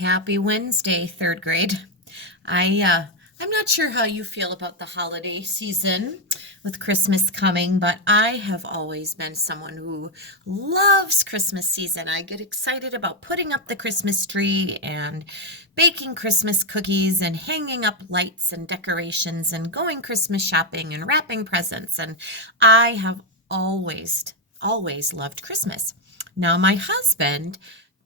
Happy Wednesday, third grade. I'm not sure how you feel about the holiday season with Christmas coming, but I have always been someone who loves Christmas season. I get excited about putting up the Christmas tree and baking Christmas cookies and hanging up lights and decorations and going Christmas shopping and wrapping presents. And I have always loved Christmas. Now, my husband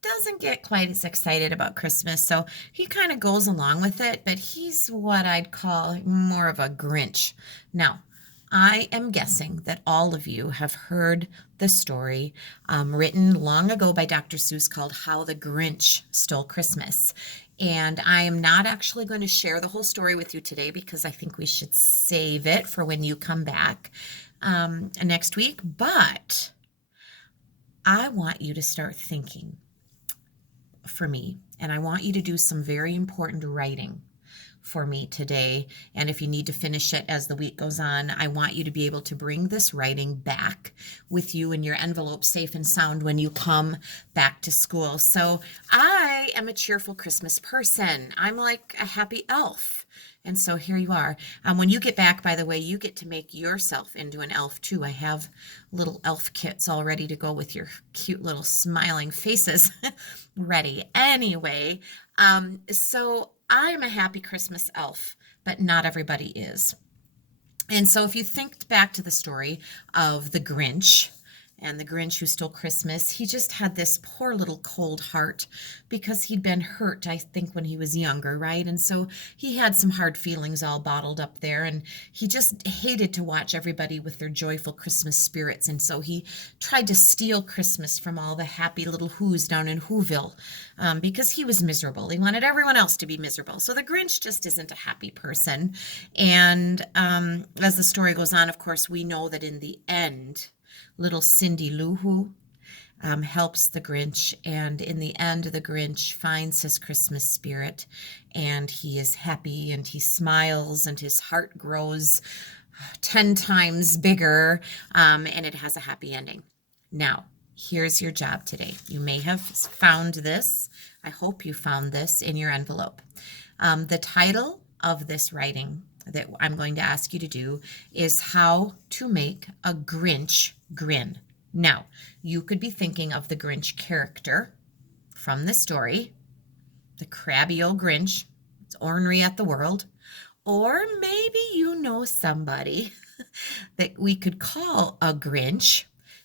doesn't get quite as excited about Christmas, so he kind of goes along with it, but he's what I'd call more of a Grinch. Now, I am guessing that all of you have heard the story written long ago by Dr. Seuss called How the Grinch Stole Christmas. And I am not actually going to share the whole story with you today because I think we should save it for when you come back next week. But I want you to start thinking for me, and I want you to do some very important writing for me today. And if you need to finish it as the week goes on, I want you to be able to bring this writing back with you in your envelope safe and sound when you come back to school. So I am a cheerful Christmas person. I'm like a happy elf. And so here you are. When you get back, by the way, you get to make yourself into an elf too. I have little elf kits all ready to go with your cute little smiling faces ready. Anyway, so I'm a happy Christmas elf, but not everybody is. And so if you think back to the story of the Grinch, and the Grinch who stole Christmas, he just had this poor little cold heart because he'd been hurt, I think, when he was younger, right? And so he had some hard feelings all bottled up there, and he just hated to watch everybody with their joyful Christmas spirits. And so he tried to steal Christmas from all the happy little Who's down in Whoville because he was miserable. He wanted everyone else to be miserable. So the Grinch just isn't a happy person. And as the story goes on, of course, we know that in the end, little Cindy Lou Who helps the Grinch, and in the end, the Grinch finds his Christmas spirit, and he is happy, and he smiles, and his heart grows 10 times bigger, and it has a happy ending. Now, here's your job today. You may have found this. I hope you found this in your envelope. The title of this writing that I'm going to ask you to do is How to Make a Grinch Grin. Now, you could be thinking of the Grinch character from the story, the crabby old Grinch, it's ornery at the world, or maybe you know somebody that we could call a Grinch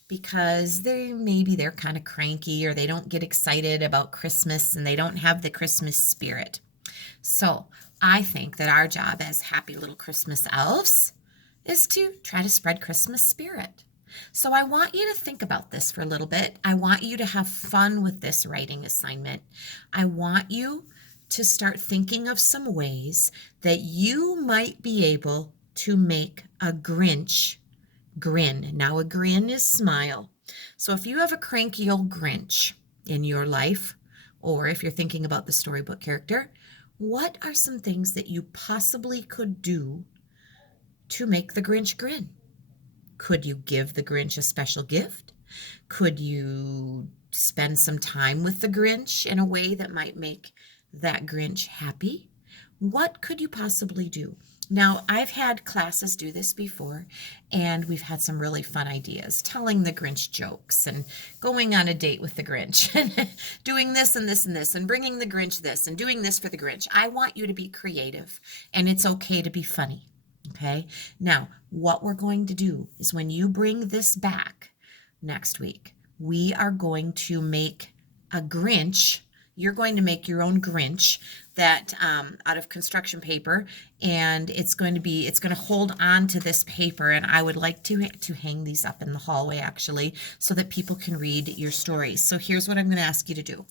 because they're kind of cranky, or they don't get excited about Christmas and they don't have the Christmas spirit. So I think that our job as happy little Christmas elves is to try to spread Christmas spirit. So I want you to think about this for a little bit. I want you to have fun with this writing assignment. I want you to start thinking of some ways that you might be able to make a Grinch grin. Now, a grin is smile. So if you have a cranky old Grinch in your life, or if you're thinking about the storybook character, what are some things that you possibly could do to make the Grinch grin? Could you give the Grinch a special gift? Could you spend some time with the Grinch in a way that might make that Grinch happy? What could you possibly do? Now, I've had classes do this before, and we've had some really fun ideas, telling the Grinch jokes and going on a date with the Grinch and doing this and this and this and bringing the Grinch this and doing this for the Grinch. I want you to be creative, and it's okay to be funny, okay? Now, what we're going to do is when you bring this back next week, we are going to make a Grinch. You're going to make your own Grinch that out of construction paper, and it's going to hold on to this paper, and I would like to hang these up in the hallway actually so that people can read your stories. So here's what I'm going to ask you to do.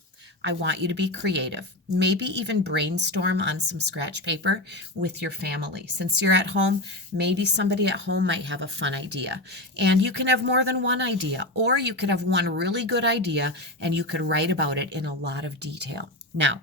I want you to be creative. Maybe even brainstorm on some scratch paper with your family. Since you're at home, maybe somebody at home might have a fun idea. And you can have more than one idea, or you could have one really good idea and you could write about it in a lot of detail. Now,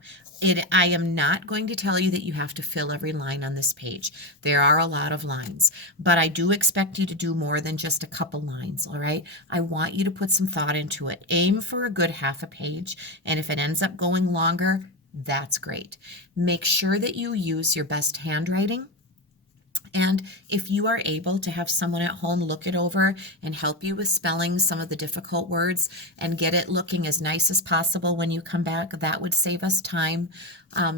I am not going to tell you that you have to fill every line on this page. There are a lot of lines, but I do expect you to do more than just a couple lines, all right? I want you to put some thought into it. Aim for a good half a page, and if it ends up going longer, that's great. Make sure that you use your best handwriting. And if you are able to have someone at home look it over and help you with spelling some of the difficult words and get it looking as nice as possible when you come back, that would save us time,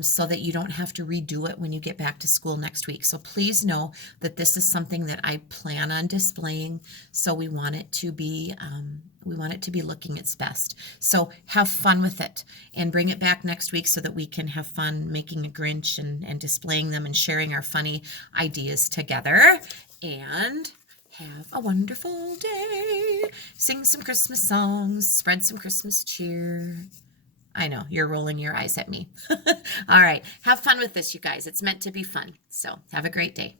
so that you don't have to redo it when you get back to school next week. So please know that this is something that I plan on displaying. So we want it to be looking its best. So have fun with it and bring it back next week so that we can have fun making a Grinch and displaying them and sharing our funny ideas together. And have a wonderful day. Sing some Christmas songs, spread some Christmas cheer. I know, you're rolling your eyes at me. All right, have fun with this, you guys. It's meant to be fun. So have a great day.